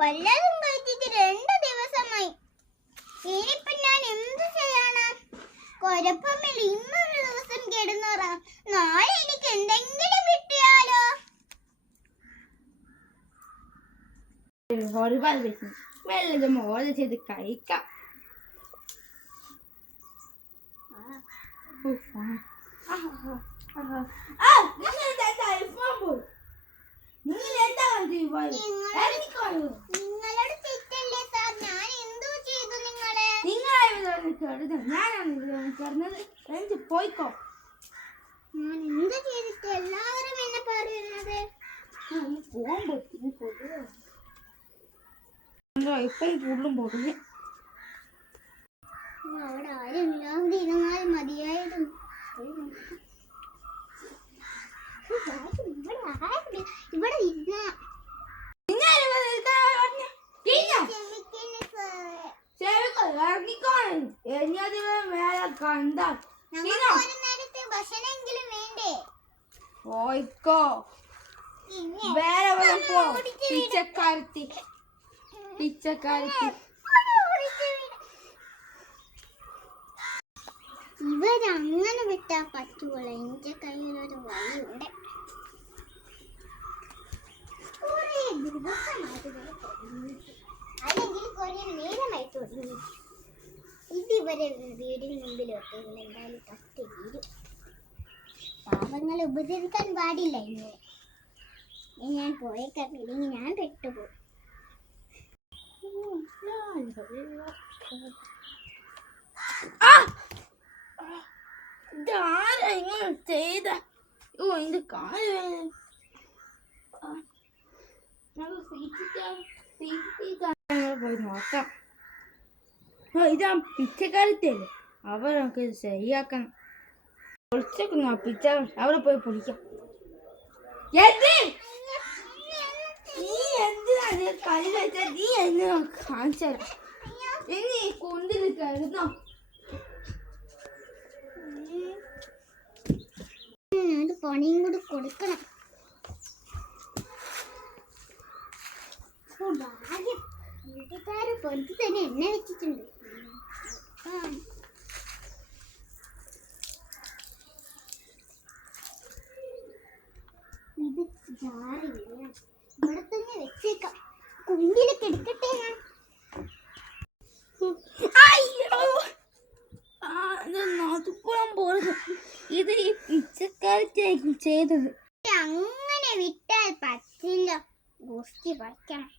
വല്ലതും കഴിച്ചിട്ട് 2 ദിവസമായി. ഇനിയിപ്പൊ ഞാൻ എന്ത് ചെയ്യണം? കുഴപ്പമില്ല, ഇന്നൊരു ദിവസം കിടന്നുറങ്ങാം. നാളെ എനിക്ക് എന്തെങ്കിലും കിട്ടിയാലോ? ഒരുപാട് വല്ലതും ഓർഡർ ചെയ്ത് കഴിക്കാം. നിങ്ങളോട് തെറ്റല്ലേ സാർ? ഞാൻ എന്തോ ചെയ്തു? പോയിക്കോ. ഞാൻ എന്ത് ചെയ്തിട്ട് എല്ലാവരും എന്നെ പറയുന്നത്? ഇപ്പം കൂടുതലും പൊടിഞ്ഞ് അവിടെ ആരും ഇല്ലാതെ ഇരുന്നാൽ മതിയായിരുന്നു. ഇവിടെ ഭക്ഷണമെങ്കിലും വേണ്ടേ? പോയിക്കോ. വേറെ പോ. പിച്ചക്കാരത്തി ഇവരങ്ങനെ വിട്ടാ പറ്റൂല. എന്റെ കയ്യിലൊരു വഴിയുണ്ട്. അല്ലെങ്കിൽ കുറെ നേരമായി തുടങ്ങി. ഇതിവരെ വീടിന് മുമ്പിലൊക്കെ എന്തായാലും കത്തി വീടും. പാവങ്ങളെ ഉപദ്രവിക്കാൻ പാടില്ല. ഇങ്ങനെ ഞാൻ പോയേക്കാം, ഇല്ലെങ്കിൽ ഞാൻ പെട്ടുപോകും. ഇതാരാ ഇങ്ങനെ ചെയ്ത? എന്റെ കാല് പോയി നോക്കാം. ഇതാ പിച്ചക്കാലത്തല്ലേ, അവർ നമുക്ക് ശരിയാക്കണം. പൊളിച്ചൊക്കെ പിച്ച അവിടെ പോയി പൊളിക്കാം. നീ എന്തിനാ കളി കഴിച്ചാൽ നീ എന്നെ കാണിച്ചു തരാം. ഇനി കൊണ്ടിൽ കരുതോ? പണിയും കൂടി കൊടുക്കണം. വീട്ടുകാര് പൊറത്ത് തന്നെ എണ്ണ വെച്ചിട്ടുണ്ട്. ഇത് ജാറില്ല, ഇവിടെ തന്നെ വെച്ചേക്കാം. കുണ്ടിലൊക്കെ എടുക്കട്ടെ ഞാൻ. ഇത് ഈ പിച്ചക്കാരത്തേക്കും ചെയ്തത്. അങ്ങനെ വിട്ടാൽ പറ്റില്ല. ഗോഷ്ടി പഠിക്കണം.